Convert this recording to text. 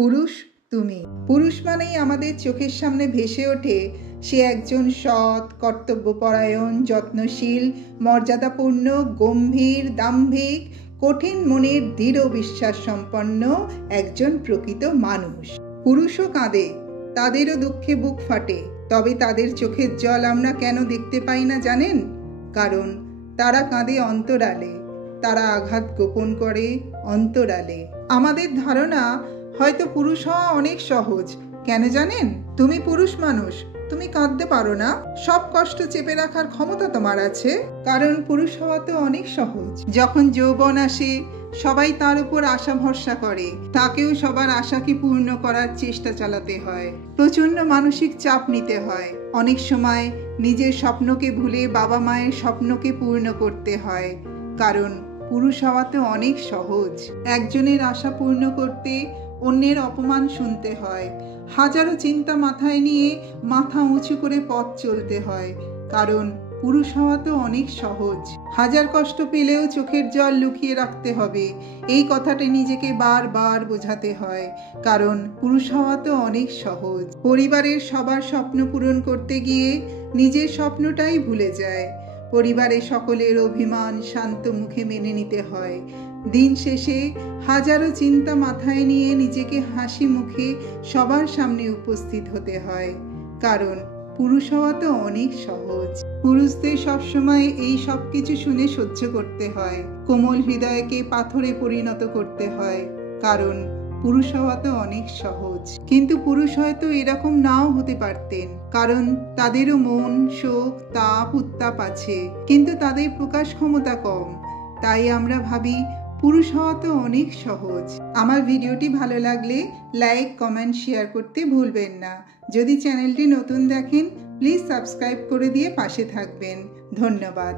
পুরুষ তুমি। পুরুষ মানেই আমাদের চোখের সামনে ভেসে ওঠে সে একজন সৎ, কর্তব্যপরায়ণ, যত্নশীল, মর্যাদাপূর্ণ, গম্ভীর, দাম্ভিক, কঠিন মনের, দৃঢ় বিশ্বাস সম্পন্ন একজন প্রকৃত মানুষ। পুরুষও কাঁদে, তাদেরও দুঃখে বুক ফাটে, তবে তাদের চোখের জল আমরা কেন দেখতে পাই না জানেন? কারণ তারা কাঁদে অন্তরালে, তারা আঘাত গোপন করে অন্তরালে। আমাদের ধারণা হয়তো পুরুষ হওয়া অনেক সহজ। কেন জানেন? তুমি পুরুষ মানুষ, তুমি কাঁদতে পারো না, সব কষ্ট চেপে রাখার ক্ষমতা তোমার আছে। কারণ পুরুষ হওয়া তো অনেক সহজ। যখন যৌবন আসে সবাই তার উপর আশা ভরসা করে, তাকেও সবার আশাকে পূর্ণ করার চেষ্টা চালাতে হয়, প্রচন্ড মানসিক চাপ নিতে হয়, অনেক সময় নিজের স্বপ্নকে ভুলে বাবা মায়ের স্বপ্নকে পূর্ণ করতে হয়। কারণ পুরুষ হওয়া তো অনেক সহজ। একজনের আশা পূর্ণ করতে অন্যের অপমান শুনতে হয়, হাজারো চিন্তা মাথায় নিয়ে মাথা উঁচু করে পথ চলতে হয়। কারণ পুরুষ হওয়া তো অনেক সহজ। হাজার কষ্ট পেলেও চোখের জল লুকিয়ে রাখতে হবে, এই কথাটা নিজেকে বারবার বোঝাতে হয়। কারণ পুরুষ হওয়া তো অনেক সহজ। পরিবারের সবার স্বপ্ন পূরণ করতে গিয়ে নিজের স্বপ্নটাই ভুলে যায়। পরিবারে সকলের অভিমান শান্ত মুখে মেনে নিতে হয়। দিন শেষে হাজারো চিন্তা মাথায় নিয়ে নিজেকে হাসি মুখে সবার সামনে উপস্থিত হতে হয়। কারণ পুরুষ হওয়া তো অনেক সহজ। পুরুষদের সবসময় এই সব কিছু শুনে সহ্য করতে হয়, কোমল হৃদয়কে পাথরে পরিণত করতে হয়। কারণ পুরুষ হওয়া তো অনেক সহজ। কিন্তু পুরুষ হয়তো এরকম নাও হতে পারতেন, কারণ তাদেরও মন, শোক, তাপ, উত্তাপ আছে, কিন্তু তাদের প্রকাশ ক্ষমতা কম। তাই আমরা ভাবি পুরুষ হওয়া তো অনেক সহজ। আমার ভিডিওটি ভালো লাগলে লাইক, কমেন্ট, শেয়ার করতে ভুলবেন না। যদি চ্যানেলটি নতুন দেখেন প্লিজ সাবস্ক্রাইব করে দিয়ে পাশে থাকবেন। ধন্যবাদ।